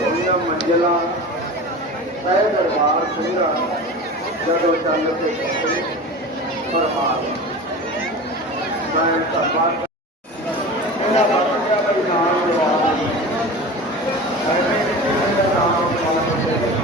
ਉਹਦੀਆਂ ਮੰਜ਼ਲਾਂ ਤੈ ਦਰਬਾਰ ਸਿੰਘਾ ਜਦੋਂ ਚੱਲ ਕੇ ਪਹੁੰਚੇ ਪਰਮਾਰ ਮੈਂ ਧੰਨਵਾਦ ਮੇਰਾ ਬਾਪਿਆ ਦਾ ਨਾਮ ਲਵਾ ਐਵੇਂ ਹੀ ਮੇਰਾ ਨਾਮ ਮਾਲਕ ਦੇ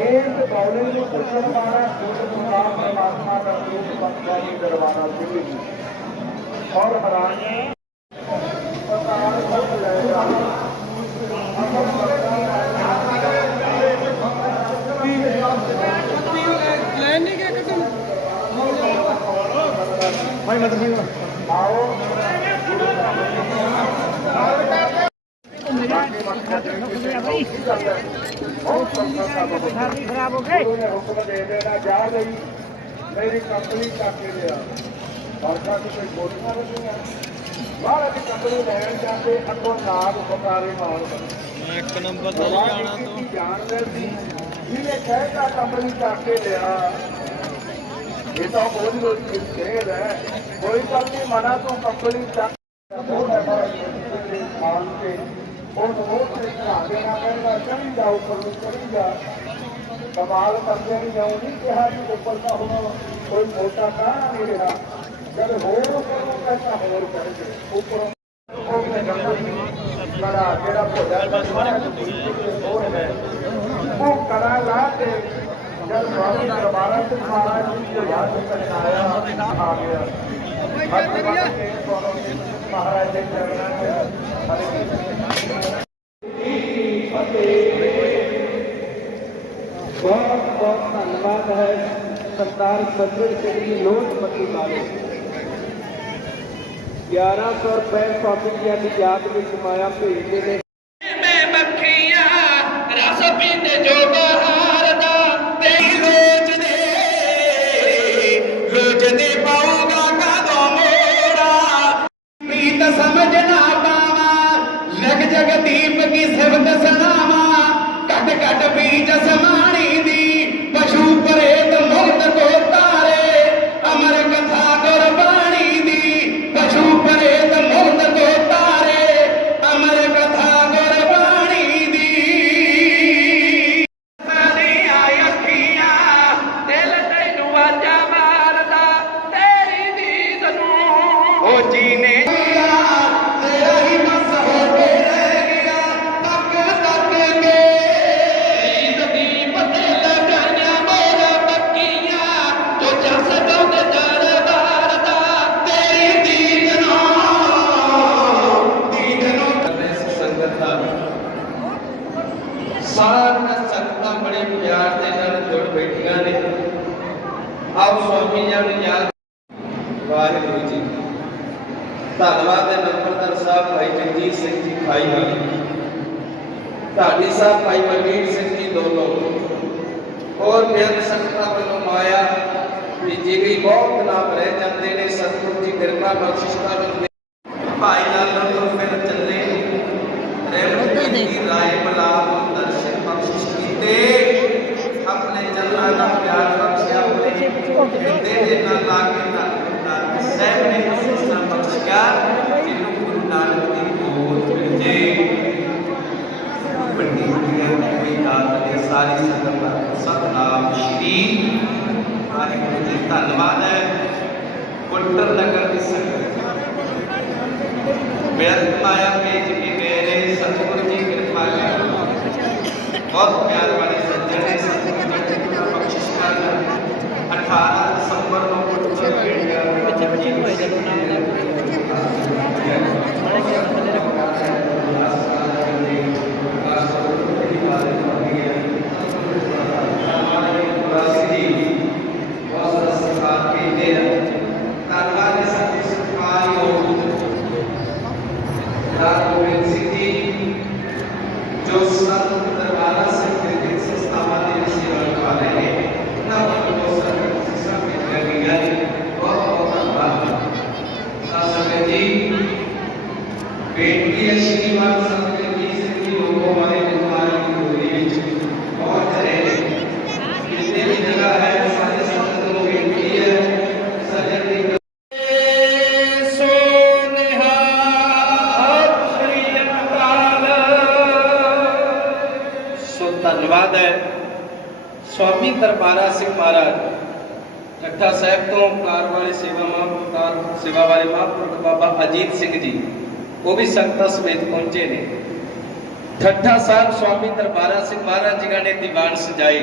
ਇਸ ਬੌਲੇ ਨੂੰ ਪੁੱਛਣ ਵਾਲਾ ਸੁਧ ਸੁਣਾ ਪਰਮਾਤਮਾ ਦਾ ਰੂਪ ਬਖਸ਼ਾ ਜੀ ਦਰਬਾਰਾ ਸਿੰਘ ਜੀ ਔਰ ਹਰਾਨੇ ਪਤਾਰ ਖੁਦ ਲੈ ਜਾ ਲੈਣ ਨਹੀਂ ਗਿਆ ਕਦਮ ਭਾਈ ਮਤ ਭਾਈ ਆਓ ਖਰਾਬ ਹੋ ਗਏ ਉਹਨੇ ਹੁਕਮ ਦੇ ਦੇਣਾ ਜਾ ਗਈ ਮੇਰੀ ਕੰਪਨੀ ਚੱਕ ਕੇ ਲਿਆ ਵਰਖਾ ਦੀ ਕੋਈ ਗੋਲੀਆਂ ਲੱਗੀਆਂ ਬਾਹਰ ਦੀ ਕੰਪਨੀ ਲੈਣ ਜਾਂਦੇ ਅੱਗੋਂ ਨਾਗ ਫਕਾਰੇ ਮਾਰ ਇੱਕ ਨੰਬਰ ਤੇ ਜਾਣਾ ਤੋਂ ਜਾਣਦੇ ਸੀ ਜਿਹਨੇ ਕਹਿਤਾ ਕੰਪਨੀ ਚੱਕ ਕੇ ਲਿਆ। ਇਹ ਤਾਂ ਬਹੁਤ ਲੋਕ ਖੇਡ ਹੈ। ਕੋਈ ਗੱਲ ਨਹੀਂ, ਮਨਾ ਤੋਂ ਕੰਪਨੀ ਚੱਕ ਮਾਨ ਕੇ ਉਹ ਬਹੁਤ ਤੇ ਧਿਆਨ ਦੇਣਾ ਪੈਂਦਾ ਚੜੀ ਜਾ ਉੱਪਰ ਨੂੰ ਚੜੀ ਜਾ ਕਮਾਲ ਕਰਦੇ ਨਹੀਂ ਜਾਉ ਨਹੀਂ ਕਿਹਾ ਕਿ ਉੱਪਰ ਦਾ ਹੁਣ ਕੋਈ ਮੋਟਾ ਕਾਹਨਾ ਨਹੀਂ ਰਿਹਾ। ਜਦ ਹੋਰ ਉੱਪਰ ਕਹਿੰਦਾ ਹੋਰ ਕਰਦੇ ਉੱਪਰੋਂ ਉਹ ਜਿਹੜਾ ਭੋਜਨ ਉਹ ਹੈ ਉਹ ਕੜਾ ਜਦ ਬਾਬੂ ਦਰਬਾਰਾਂ ਤੇ ਮਹਾਰਾਜ ਜੀ ਦੇ ਯਾਦ ਵਿੱਚ ਆਇਆ ਆ ਗਿਆ ਹੱਥ ਬੰਨ੍ਹ ਕੇ ਮਹਾਰਾਜ ਦੇ ਚਰਨਾਂ 'ਚ ਹਰੇ ਬਹੁਤ ਬਹੁਤ ਧੰਨਵਾਦ ਹੈ ਸਰਦਾਰ ਸਤਿਗੁਰ ਸਿੰਘ ਜੀ ਲੋਟਪਤੀ ਵਾਲੇ 1100 ਰੁਪਏ ਸੌਪੀਆਂ ਦੀ ਸਾਰੀਆਂ ਸੰਗਤਾਂ ਬੜੇ ਪਿਆਰ ਦੇ ਨਾਲ ਜੁੜ ਬੈਠੀਆਂ ਨੇ। ਆਓ ਸਵਾਮੀ ਜੀ ਨੂੰ ਯਾਦ ਵਾਹਿਗੁਰੂ ਜੀ। ਧੰਨਵਾਦ ਹੈ ਨੰਬਰਦਾਰ ਸਾਹਿਬ ਭਾਈ ਜਗਜੀਤ ਸਿੰਘ ਜੀ ਭਾਈ ਵਾਲੀ ਢਾਡੀ ਸਾਹਿਬ ਭਾਈ ਮਨਵੀਰ ਸਿੰਘ ਜੀ ਦੋਨੋਂ। ਹੋਰ ਬੇਅੰਤ ਸੰਗਤਾਂ ਵੱਲੋਂ ਮਾਇਆ ਵੀ ਜੀ ਵੀ ਬਹੁਤ ਨਾਮ ਰਹਿ ਜਾਂਦੇ ਨੇ ਸਤਿਗੁਰੂ ਜੀ ਕਿਰਪਾ ਬਖਸ਼ਿਸ਼ ਕਰਨ ਭਾਈ ਲਾਲ ਨੂੰ ਫਿਰ ਚੱਲੇ। ਰਹਿਮਤ ਦੀ। ਰਾਏ ਬਲਾ ਬਖਸ਼ਿਸ਼ ਕੀਤੇ ਆਪਣੇ ਜਨਾਂ ਦਾ ਪਿਆਰ ਬਖਸ਼ਿਆ ਆਪਣੇ ਹਿਰਦੇ ਦੇ ਨਾਲ ਲਾ ਕੇ ਨਾਨਕ ਸਾਹਿਬ ਨੇ ਬਖਸ਼ਿਸ਼ਾਂ ਬਖਸ਼ਿਆ ਜਿਹਨੂੰ ਗੁਰੂ ਨਾਨਕ ਦੀ ਬੋਧ ਮਿਲ ਜੇ ਵੱਡੀ ਵੱਡੀ ਕੋਈ ਦਾਤ ਦੇ ਸਾਰੀ ਸੰਗਤ ਦਾ ਸਤਨਾਮ ਸ਼੍ਰੀ ਵਾਹਿਗੁਰੂ ਜੀ ਧੰਨਵਾਦ ਹੈ ਕੁੱਟਰ ਨਗਰ ਦੀ ਸੰਗਤ ਬੇਅੰਤ ਮਾਇਆ ਭੇਜ ਕੇ ਮੇਰੇ ਸਤਿਗੁਰੂ ਜੀ ਕਿਰਪਾ ਕਰੋ ਬਹੁਤ ਪਿਆਰ ਵਾਲੇ ਸੱਜਣ ਨੇ ਸਤਿਗੁਰੂ ਜੀ ਦੀ ਬਖਸ਼ਿਸ਼ ਕਰਨ 18 ਦਸੰਬਰ ਬੱਚੇ ਬੱਚੇ ਹੋਏ ਜਦੋਂ ਨਾ ਜੋ ਸੰਤ ਦਰਬਾਰਾ ਸਵਾਮੀ ਦਰਬਾਰਾ ਸਿੰਘ ਮਹਾਰਾਜ ਜੱਟਾ ਸਾਹਿਬ ਤੋਂ ਕਾਰ ਵਾਲੇ ਸੇਵਾ ਮਹਾਂਪੁਰਖਾਰ ਸੇਵਾ ਵਾਲੇ ਮਹਾਂਪੁਰਖ ਬਾਬਾ ਅਜੀਤ ਸਿੰਘ ਜੀ, ਉਹ ਵੀ ਸੰਗਤਾਂ ਸਮੇਤ ਪਹੁੰਚੇ ਨੇ। ਠੱਠਾ ਸਾਹਿਬ ਸਵਾਮੀ ਦਰਬਾਰਾ ਸਿੰਘ ਮਹਾਰਾਜ ਜੀ ਨੇ ਦੀਵਾਨ ਸਜਾਏ।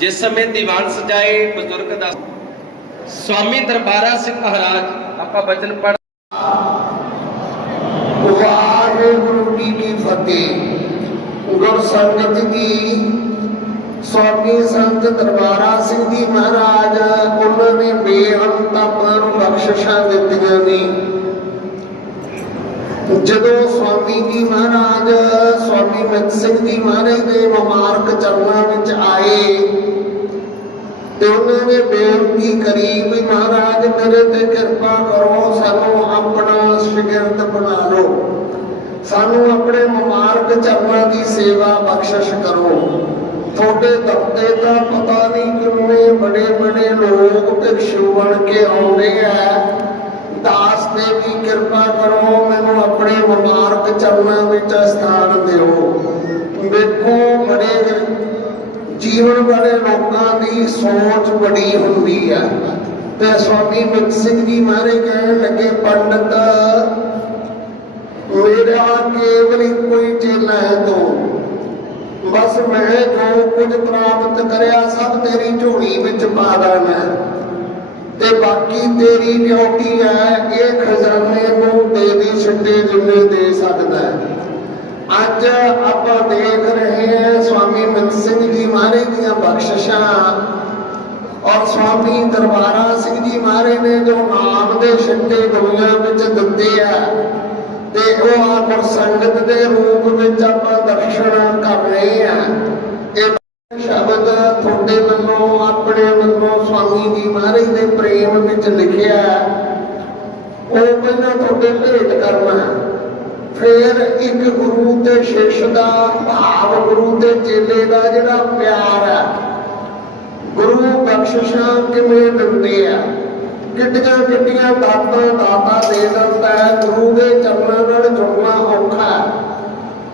ਜਿਸ ਸਮੇਂ ਦੀਵਾਨ ਸਜਾਏ, ਬਜ਼ੁਰਗ ਦਾ ਸਵਾਮੀ ਦਰਬਾਰਾ ਸਿੰਘ ਮਹਾਰਾਜ, ਆਪਾਂ ਬਚਨ ਪੜ੍ਹ ਵਾਹਿਗੁਰੂ ਜੀ ਕੀ ਫਤਿਹ। ਗੁਰ ਸੰਗਤ ਜੀ ਸਵਾਮੀ ਸੰਤ ਦਰਬਾਰਾ ਸਿੰਘ ਜੀ ਮਹਾਰਾਜ, ਉਹਨਾਂ ਨੇ ਬੇਅੰਤ ਆਪਾਂ ਨੂੰ ਬਖਸ਼ਿਸ਼ਾਂ ਦਿੱਤੀਆਂ ਨੇ। ਜਦੋਂ ਸਵਾਮੀ ਜੀ ਮਹਾਰਾਜ, ਸਵਾਮੀ ਮਤ ਸਿੰਘ ਜੀ ਮਹਾਰਾਜ ਦੇ ਮੁਬਾਰਕ ਚਰਨਾਂ ਵਿੱਚ ਆਏ, ਤੇ ਉਹਨਾਂ ਨੇ ਬੇਨਤੀ ਕਰੀ ਵੀ ਮਹਾਰਾਜ, ਮੇਰੇ ਤੇ ਕਿਰਪਾ ਕਰੋ, ਸਾਨੂੰ ਆਪਣਾ ਸ਼ਗਿਰਦ ਬਣਾ ਲਓ। ਸਾਨੂੰ ਆਪਣੇ ਮੁਬਾਰਕ ਚਰਨਾਂ ਦੀ ਸੇਵਾ ਬਖਸ਼ਿਸ਼ ਕਰੋ। ਤੁਹਾਡੇ ਦਫ਼ਤੇ ਦਾ ਪਤਾ ਨਹੀਂ ਕਿੰਨੇ ਬੜੇ ਬੜੇ ਲੋਕ ਭਿਕਸ਼ੂ ਬਣ ਕੇ ਆਉਂਦੇ ਆ। ਦਾਸ ਤੇ ਵੀ ਕਿਰਪਾ ਕਰੋ, ਮੈਨੂੰ ਆਪਣੇ ਮੁਬਾਰਕ ਚਰਨਾਂ ਵਿੱਚ ਸਥਾਨ ਦਿਓ। ਵੇਖੋ ਬੜੇ ਜੀਵਨ ਵਾਲੇ ਲੋਕਾਂ ਦੀ ਸੋਚ ਬੜੀ ਹੁੰਦੀ ਹੈ ਤੇ ਸਵਾਮੀ ਮੁਕਤ ਜੀ ਮਾਰੇ ਕਹਿਣ ਲੱਗੇ, ਪੰਡਤ, ਮੇਰਾ ਕੇਵਲ ਇੱਕੋ ਹੀ ਚੇਲਾ ਹੈ ਤੂੰ। ਬਸ ਮੈਂ ਜੋ ਕੁਝ ਪ੍ਰਾਪਤ ਕਰਿਆ, ਸਭ ਤੇਰੀ ਝੋਲੀ ਵਿੱਚ ਪਾ ਦੇਣਾ ਤੇ ਬਾਕੀ ਤੇਰੀ ਡਿਊਟੀ ਹੈ, ਇਹ ਖਜ਼ਾਨੇ ਨੂੰ ਦੇ ਦੀ ਛੱਡੇ ਜਿੰਨੇ ਦੇ ਸਕਦਾ ਹੈ। ਅੱਜ ਆਪਾਂ ਦੇਖ ਰਹੇ ਹਾਂ ਸਵਾਮੀ ਮਨ ਸਿੰਘ ਜੀ ਮਹਾਰਾਜ ਦੀਆਂ ਬਖਸ਼ਿਸ਼ਾਂ। ਔਰ ਸਵਾਮੀ ਦਰਬਾਰਾ ਸਿੰਘ ਜੀ ਮਹਾਰਾਜ ਨੇ ਜੋ ਨਾਮ ਦੇ ਛੱਡੇ ਦੁਨੀਆ ਵਿੱਚ ਦਿੱਤੇ ਆ ਤੇ ਉਹ ਆਪ ਦੇ ਰੂਪ ਵਿੱਚ ਆਪਾਂ ਦਰਸ਼ਨ ਕਰ ਰਹੇ ਆ ਇਹ ਸ਼ਬਦ ਤੁਹਾਡੇ ਵੱਲੋਂ, ਆਪਣੇ ਵੱਲੋਂ ਸਵਾਮੀ ਜੀ ਮਹਾਰਾਜ ਦੇ ਪ੍ਰੇਮ ਵਿੱਚ ਲਿਖਿਆ ਹੈ। ਉਹ ਪਹਿਲਾਂ ਤੁਹਾਡੇ ਭੇਟ ਕਰਨਾ ਹੈ। ਫਿਰ ਇੱਕ ਗੁਰੂ ਤੇ ਸ਼ਿਸ਼ ਦਾ, ਭਾਵ ਗੁਰੂ ਤੇ ਚੇਲੇ ਦਾ ਜਿਹੜਾ ਪਿਆਰ ਹੈ, ਗੁਰੂ ਬਖਸ਼ਿਸ਼ਾਂ ਕਿਵੇਂ ਦਿੰਦੇ ਆ? ਕਿੱਡੀਆਂ ਕਿੱਡੀਆਂ ਦਾਤਾਂ ਦਾਤਾ ਦੇ ਦਿੰਦਾ ਹੈ ਗੁਰੂ ਦੇ ਚਰਨਾਂ ਨਾਲ ਜੁੜਨਾ ਔਖਾ ਹੈ।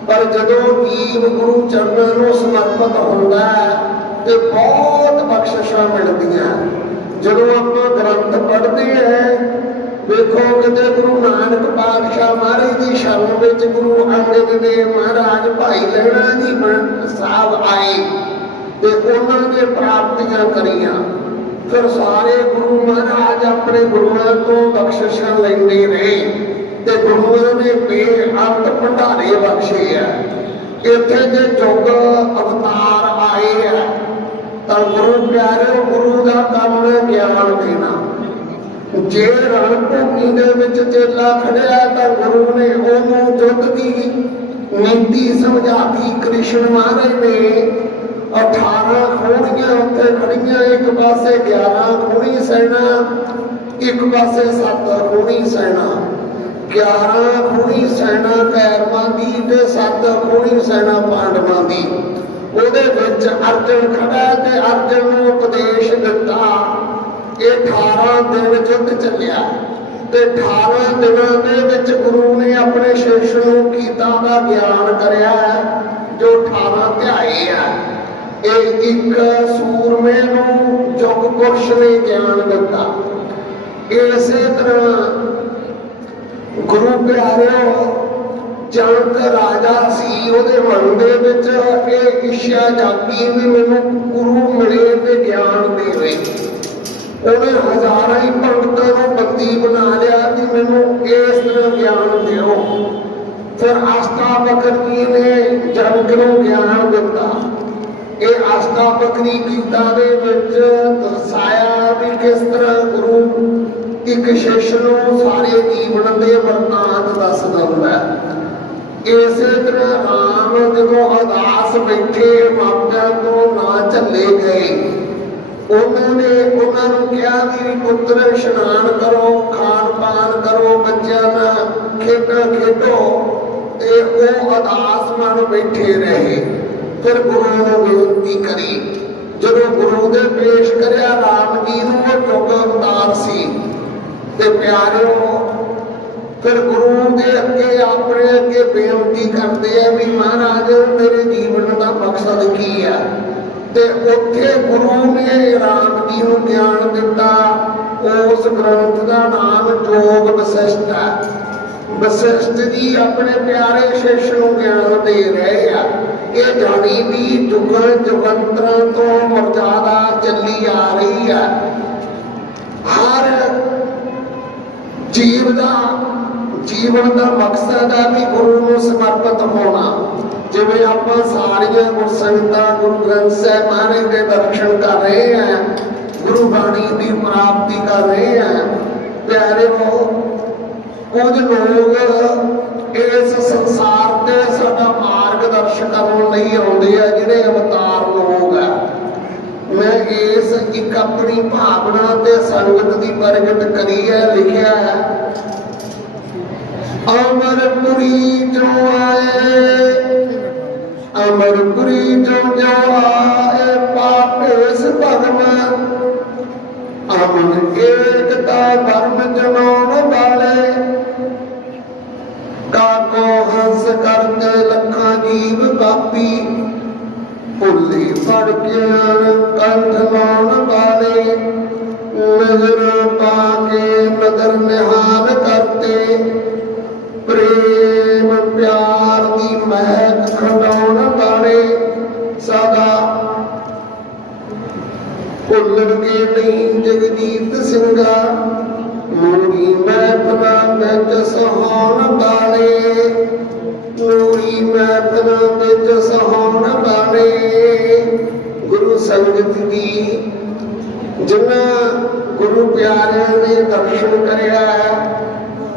ਪਰ ਜਦੋਂ ਜੀਵ ਗੁਰੂ ਚਰਨਾਂ ਨੂੰ ਸਮਰਪਿਤ ਹੁੰਦਾ ਹੈ ਤੇ ਬਹੁਤ ਬਖਸ਼ਿਸ਼ਾਂ ਮਿਲਦੀਆਂ ਜਦੋਂ ਆਪਾਂ ਗ੍ਰੰਥ ਪੜ੍ਹਦੇ ਹਾਂ, ਵੇਖੋ ਕਿਤੇ ਗੁਰੂ ਨਾਨਕ ਪਾਤਸ਼ਾਹ ਮਹਾਰਾਜ ਦੀ ਸ਼ਰਨ ਵਿੱਚ ਗੁਰੂ ਅੰਗਦ ਦੇਵ ਮਹਾਰਾਜ ਭਾਈ ਲਹਿਣਾ ਜੀ ਸਾਹਿਬ ਆਏ ਤੇ ਉਹਨਾਂ ਨੇ ਪ੍ਰਾਪਤੀਆਂ ਕਰੀਆਂ। ਫਿਰ ਸਾਰੇ ਗੁਰੂ ਮਹਾਰਾਜ ਆਪਣੇ ਗੁਰੂਆਂ ਤੋਂ ਬਖਸ਼ਿਸ਼ਾਂ ਲੈਂਦੇ ਰਹੇ ਤੇ ਗੁਰੂਆਂ ਨੇ ਬੇਅੰਤ ਭੰਡਾਰੇ ਬਖਸ਼ੇ ਆ। ਇੱਥੇ ਜੇ ਜੁਗ ਅਵਤਾਰ ਆਏ ਆ, ਤਾਂ ਗੁਰੂ ਪਿਆਰੇ ਗੁਰੂ ਦਾ ਕੰਮ ਹੈ ਗਿਆਨ ਦੇਣਾ। ਜੇ ਰਣ ਭੂਮੀ ਦੇ ਵਿੱਚ ਚੇਲਾ ਖੜਿਆ, ਤਾਂ ਗੁਰੂ ਨੇ ਉਹਨੂੰ ਜੁੱਧ ਦੀ ਨੀਤੀ ਸਮਝਾਤੀ। ਕ੍ਰਿਸ਼ਨ ਮਹਾਰਾਜ ਨੇ 18 ਖੋੜੀਆਂ ਉੱਤੇ ਖੜੀਆਂ ਪਾਸੇ 11 ਖੋੜੀ ਸੈਨਾ ਇੱਕ ਪਾਸੇ 7 ਖੋੜੀ ਸੈਨਾ 11 ਖੋੜੀ ਸੈਨਾ ਕੈਰਵਾਂ ਦੀ ਤੇ 7 ਖੋੜੀ ਸੈਨਾ ਪਾਂਡਵਾਂ ਦੀ। ਉਹਦੇ ਵਿੱਚ ਅਰਜਨ ਖੜਾ ਤੇ ਅਰਜਨ ਨੂੰ ਉਪਦੇਸ਼ ਦਿੱਤਾ ਇਹ 18 ਦਿਨ ਯੁੱਧ ਚੱਲਿਆ। ਤੇ 18 ਦਿਨਾਂ ਦੇ ਵਿੱਚ ਗੁਰੂ ਨੇ ਆਪਣੇ ਸ਼ਿਸ਼ ਨੂੰ ਗੀਤਾ ਦਾ ਗਿਆਨ ਕਰਿਆ ਹੈ, ਜੋ 18 ਧਿਆਏ ਆ ਇਹ ਇੱਕ ਸੂਰਮੇ ਪੁਰਸ਼ ਨੇ ਗਿਆਨ ਦਿੱਤਾ। ਇਸੇ ਤਰ੍ਹਾਂ ਗੁਰੂ ਪਿਆਰਿਓ, ਜਨਕ ਰਾਜਾ ਸੀ, ਉਹਦੇ ਮਨ ਦੇ ਵਿੱਚ ਇਹ ਇੱਛਾ ਜਾਗੀ ਵੀ ਮੈਨੂੰ ਗੁਰੂ ਮਿਲੇ ਤੇ ਗਿਆਨ ਦੇਵੇ। ਉਹਨੇ ਹਜ਼ਾਰਾਂ ਹੀ ਭਗਤਾਂ ਨੂੰ ਬੰਦੀ ਬਣਾ ਲਿਆ ਕਿ ਮੈਨੂੰ ਇਸ ਤਰ੍ਹਾਂ ਗਿਆਨ ਦਿਓ। ਫਿਰ ਅਸ਼ਟਾਵਕਰ ਜੀ ਨੇ ਜਨਕ ਨੂੰ ਗਿਆਨ ਦਿੱਤਾ। ਇਹ ਆਸਥਾ ਅਸ਼ਟਾਵਕਰੀ ਗੀਤਾ ਦੇ ਵਿੱਚ ਦਰਸਾਇਆ ਵੀ ਕਿਸ ਤਰ੍ਹਾਂ ਗੁਰੂ ਇੱਕ ਸ਼ਿਸ਼ ਨੂੰ ਸਾਰੇ ਜੀਵਨ ਦੇ ਵਰਤਾਂਤ ਦੱਸ ਦਿੰਦਾ ਇਸੇ ਤਰ੍ਹਾਂ ਰਾਮ ਜਦੋਂ ਅਦਾਸ ਬੈਠੇ ਮਾਪਿਆਂ ਤੋਂ ਨਾ ਝੱਲੇ ਗਏ, ਉਹਨਾਂ ਨੇ ਉਹਨਾਂ ਨੂੰ ਕਿਹਾ ਵੀ ਪੁੱਤਰ ਇਸ਼ਨਾਨ ਕਰੋ, ਖਾਣ ਪਾਨ ਕਰੋ, ਬੱਚਿਆਂ ਨਾਲ ਖੇਡਾਂ ਖੇਡੋ ਤੇ ਉਹ ਅਦਾਸ ਮਨ ਬੈਠੇ ਰਹੇ। ਫਿਰ ਗੁਰੂ ਨੂੰ ਬੇਨਤੀ ਕਰੀ, ਜਦੋਂ ਗੁਰੂ ਦੇ ਪੇਸ਼ ਕਰਿਆ ਰਾਮ ਜੀ ਨੂੰ ਉਹ ਜੋਗ ਅਵਤਾਰ ਸੀ? ਤੇ ਪਿਆਰਿਓ, ਫਿਰ ਗੁਰੂ ਦੇ ਅੱਗੇ ਆਪਣੇ ਅੱਗੇ ਬੇਨਤੀ ਕਰਦੇ ਆ ਵੀ ਮਹਾਰਾਜ, ਮੇਰੇ ਜੀਵਨ ਦਾ ਮਕਸਦ ਕੀ ਹੈ ਤੇ ਉੱਥੇ ਗੁਰੂ ਨੇ ਰਾਮ ਜੀ ਨੂੰ ਗਿਆਨ ਦਿੱਤਾ। ਉਸ ਗ੍ਰੰਥ ਦਾ ਨਾਮ ਜੋਗ ਵਸਿਸ਼ਠ ਹੈ ਵਸਿਸ਼ਠ ਜੀ ਆਪਣੇ ਪਿਆਰੇ ਸ਼ਿਸ਼ ਗਿਆਨ ਦੇ ਰਹੇ ਆ। ਇਹ ਜਾਣੀ ਵੀ ਜੁਗਾਂ ਜੁਗੰਤਰਾਂ ਤੋਂ ਮਰਜ਼ਾਦਾ ਚੱਲੀ ਆ ਰਹੀ ਹੈ ਹਰ ਜੀਵ ਦਾ, ਜੀਵਨ ਦਾ ਮਕਸਦ ਹੈ ਵੀ ਗੁਰੂ ਨੂੰ ਸਮਰਪਿਤ ਹੋਣਾ। ਜਿਵੇਂ ਆਪਾਂ ਸਾਰੀਆਂ ਗੁਰਸੰਗਤਾਂ ਗੁਰੂ ਗ੍ਰੰਥ ਸਾਹਿਬ ਮਹਾਰਾਜ ਦੇ ਦਰਸ਼ਨ ਕਰ ਰਹੇ ਹਾਂ ਗੁਰੂ ਬਾਣੀ ਦੀ ਪ੍ਰਾਪਤੀ ਕਰ ਰਹੇ ਹਾਂ ਉਹ ਕੁਝ ਲੋਕ ਇਸ ਸੰਸਾਰ ਤੇ ਸਾਡਾ ਮਾਰਗਦਰਸ਼ਨ ਕਰਨ ਲਈ ਆਉਂਦੇ ਆ, ਜਿਹੜੇ ਅਵਤਾਰ ਲੋਕ ਆ। ਮੈਂ ਇਸ ਇੱਕ ਆਪਣੀ ਭਾਵਨਾ ਤੇ ਸੰਗਤ ਦੀ ਪ੍ਰਗਟ ਕਰੀ ਹੈ, ਲਿਖਿਆ ਹੈ। ਅਮਰਪੁਰੀ ਜੋ ਆਏ, ਅਮਰਪੁਰੀ ਜੋ ਜੋ ਆਏ ਪਾਪੇਸ ਭਗਨ ਅਮਨ ਏਕਤਾ ਧਰਮ ਜਨਾਉਣ ਵਾਲੇ। ਕਾਕੋ ਹੰਸ ਕਰਦੇ ਲੱਖਾਂ ਜੀਵ ਬਾਪੀ, ਭੁੱਲੀ ਫੜ ਗਿਆਨ ਕੰਠ ਲਾਉਣ ਵਾਲੇ। ਨਜ਼ਰ ਪਾ ਕੇ ਨਦਰ ਨਿਹਾਲ ਕਰਤੇ। ਪ੍ਰੇਮ ਪਿਆਰ ਦੀ ਮਹਿਕ ਖੰਡਾਉਣ ਵਾਲੇ ਸਦਾ ਭੁੱਲਣਗੇ ਨਹੀਂ ਜਗਜੀਤ ਸਿੰਘਾ। ਨੂਰੀ ਮਹਿਫਲਾਂ ਵਿੱਚ ਸਹਾਉਣ ਵਾਲੇ ਨੂਰੀ ਮਹਿਫਲਾਂ ਵਿੱਚ ਸਹਾਉਣ ਵਾਲੇ ਗੁਰੂ ਸੰਗਤ ਦੀ ਜਿਨ੍ਹਾਂ ਗੁਰੂ ਪਿਆਰਿਆਂ ਨੇ ਦਰਸ਼ਨ ਕਰਿਆ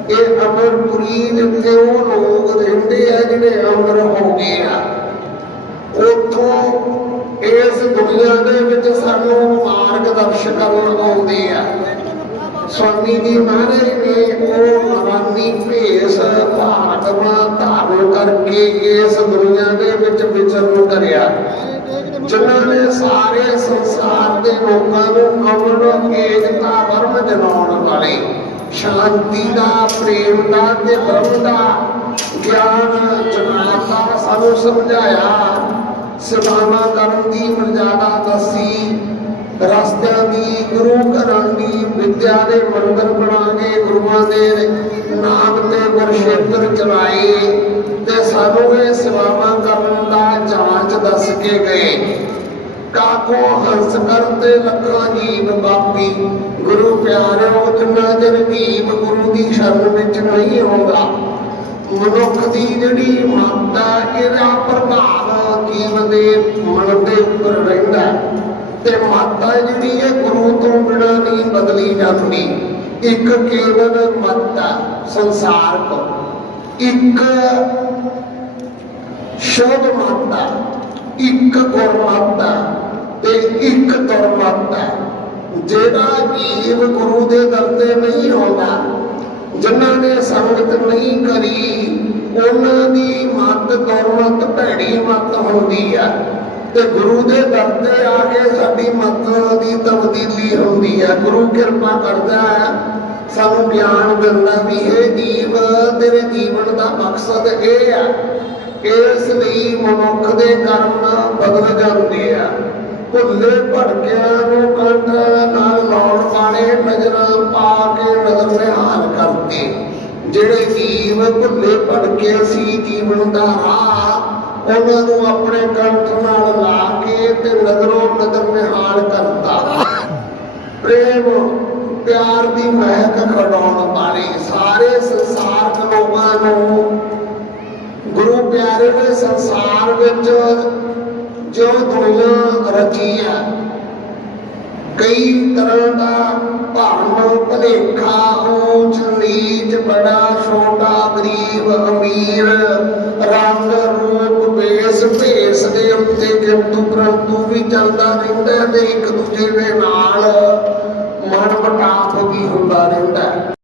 ਇਹ ਅਮਰਪੁਰੀ ਤੇ ਉਹ ਲੋਕ ਰਹਿੰਦੇ ਆ ਜਿਹੜੇ ਅਮਰ ਹੋ ਗਏ ਆ? ਉਥੋਂ ਇਸ ਦੁਨੀਆ ਦੇ ਵਿੱਚ ਸਾਨੂੰ ਮਾਰਗਦਰਸ਼ਨ ਕਰਨ ਆਉਂਦੇ ਆ। ਸਵਾਮੀ ਜੀ ਮਹਾਰਾਜ ਨੇ ਉਹ ਨਵਾਨੀ ਭੇਸ ਭਾਰਤਮਾ ਧਾਰਨ ਕਰਕੇ ਇਸ ਦੁਨੀਆ ਦੇ ਵਿੱਚ ਵਿਚਰਨ ਕਰਿਆ। ਜਿਨ੍ਹਾਂ ਨੇ ਸਾਰੇ ਸੰਸਾਰ ਦੇ ਲੋਕਾਂ ਨੂੰ ਅਮਨ, ਏਕਤਾ, ਵਰਮ ਜਨਾਉਣ ਵਾਲੇ, ਸ਼ਾਂਤੀ ਦਾ, ਪ੍ਰੇਮ ਦਾ ਤੇ ਬ੍ਰਹਮ ਦਾ ਗਿਆਨ ਜਨਾਤਾ ਸਾਨੂੰ ਸਮਝਾਇਆ। ਸੇਵਾਵਾਂ ਕਰਨ ਦੀ ਮਰਜ਼ਾਦਾ ਦੱਸੀ ਰਸਤਿਆਂ ਦੀ ਗੁਰੂ ਘਰਾਂ ਦੀ ਵਿਦਿਆ ਦੇ ਮੰਦਰ ਬਣਾ ਕੇ ਗੁਰੂਆਂ ਦੇ ਨਾਮ ਤੇ ਗੁਰਸ਼ੇਤਰ ਚਲਾਏ ਤੇ ਸਾਨੂੰ ਇਹ ਸੇਵਾਵਾਂ ਕਰਨ ਦਾ ਜਾਂਚ ਦੱਸ ਕੇ ਗਏ। ਕਾਕੋ ਹੰਸ ਕਰਦੇ ਲੱਖਾਂ ਜੀਵ ਬਾਪੀ। ਗੁਰੂ ਪਿਆਰਿਓ, ਜਿੰਨਾ ਚਿਰ ਜੀਵ ਗੁਰੂ ਦੀ ਸ਼ਰਨ ਵਿੱਚ ਨਹੀਂ ਆਉਂਦਾ, ਮਨੁੱਖ ਦੀ ਜਿਹੜੀ ਮਾਤਾ, ਇਹਦਾ ਪ੍ਰਭਾਵ ਜੀਵ ਦੇ ਮਨ ਦੇ ਉੱਪਰ ਰਹਿੰਦਾ ਤੇ ਮਾਤਾ ਜਿਹੜੀ ਹੈ ਗੁਰੂ ਤੋਂ ਬਿਨਾਂ ਨਹੀਂ ਬਦਲੀ ਜਾਂਦੀ। ਇੱਕ ਕੇਵਲ ਮਾਤਾ ਸੰਸਾਰ ਕੋ ਇੱਕ ਸ਼ੁੱਧ ਮਾਤਾ ਇੱਕ ਗੁਰ ਮਾਤਾ ਤੇ ਇੱਕ ਤੁਰ ਮਾਤਾ ਜਿਹੜਾ ਜੀਵ ਗੁਰੂ ਦੇ ਦਰ ਤੇ ਨਹੀਂ ਆਉਂਦਾ, ਜਿਨ੍ਹਾਂ ਨੇ ਸੰਗਤ ਨਹੀਂ ਕਰੀ ਉਹਨਾਂ ਦੀ ਮੱਤ ਦੁਰਮਤ ਭੈੜੀ ਮੱਤ ਹੁੰਦੀ ਆ। ਤੇ ਗੁਰੂ ਦੇ ਦਰ ਤੇ ਆ ਕੇ ਸਾਡੀ ਮੱਤ ਦੀ ਤਬਦੀਲੀ ਹੁੰਦੀ ਆ। ਗੁਰੂ ਕਿਰਪਾ ਕਰਦਾ ਹੈ ਸਾਨੂੰ ਗਿਆਨ ਦਿੰਦਾ ਵੀ ਇਹ ਜੀਵ, ਤੇਰੇ ਜੀਵਨ ਦਾ ਮਕਸਦ ਇਹ ਆ ਇਸ ਲਈ ਮਨੁੱਖ ਦੇ ਕਰਮ ਬਦਲ ਜਾਂਦੇ ਆ। ਭੁੱਲੇ ਭੜਕਿਆਂ ਨੂੰ ਕੰਠ ਨਾਲ ਲਾਉਣ ਵਾਲੇ ਨਜ਼ਰਾਂ ਪਾ ਕੇ ਨਜ਼ਰ ਨਿਹਾਲ ਕਰਦੇ। ਜਿਹੜੇ ਜੀਵ ਭੁੱਲੇ ਭੜਕੇ ਸੀ, ਜੀਵਨ ਦਾ ਰਾਹ ਉਹਨਾਂ ਨੂੰ ਆਪਣੇ ਕੰਠ ਨਾਲ ਲਾ ਕੇ ਤੇ ਨਜ਼ਰੋਂ ਨਜ਼ਰ ਨਿਹਾਲ ਕਰਦਾ ਪ੍ਰੇਮ, ਪਿਆਰ ਦੀ ਮਹਿਕ ਖਡਾਉਣ ਵਾਲੇ ਸਾਰੇ ਸੰਸਾਰਕ ਲੋਕਾਂ ਨੂੰ ਗੁਰੂ ਪਿਆਰੇ ਨੇ ਸੰਸਾਰ ਵਿੱਚ ਜੋ ਦੁਨੀਆ ਰਚੀ ਹੈ ਕਈ ਤਰ੍ਹਾਂ ਦਾ ਭਾਵ ਭਲੇਖਾ ਊਚ ਨੀਚ ਬੜਾ ਛੋਟਾ ਗਰੀਬ ਅਮੀਰ ਰੰਗ ਰੂਪ ਵੇਸ ਭੇਸ ਦੇ ਉੱਤੇ ਕਿੰਤੂ ਪ੍ਰੰਤੂ ਵੀ ਚੱਲਦਾ ਰਹਿੰਦਾ ਹੈ ਤੇ ਇੱਕ ਦੂਜੇ ਦੇ ਨਾਲ ਮਨ ਮਟਾਪ ਵੀ ਹੁੰਦਾ ਰਹਿੰਦਾ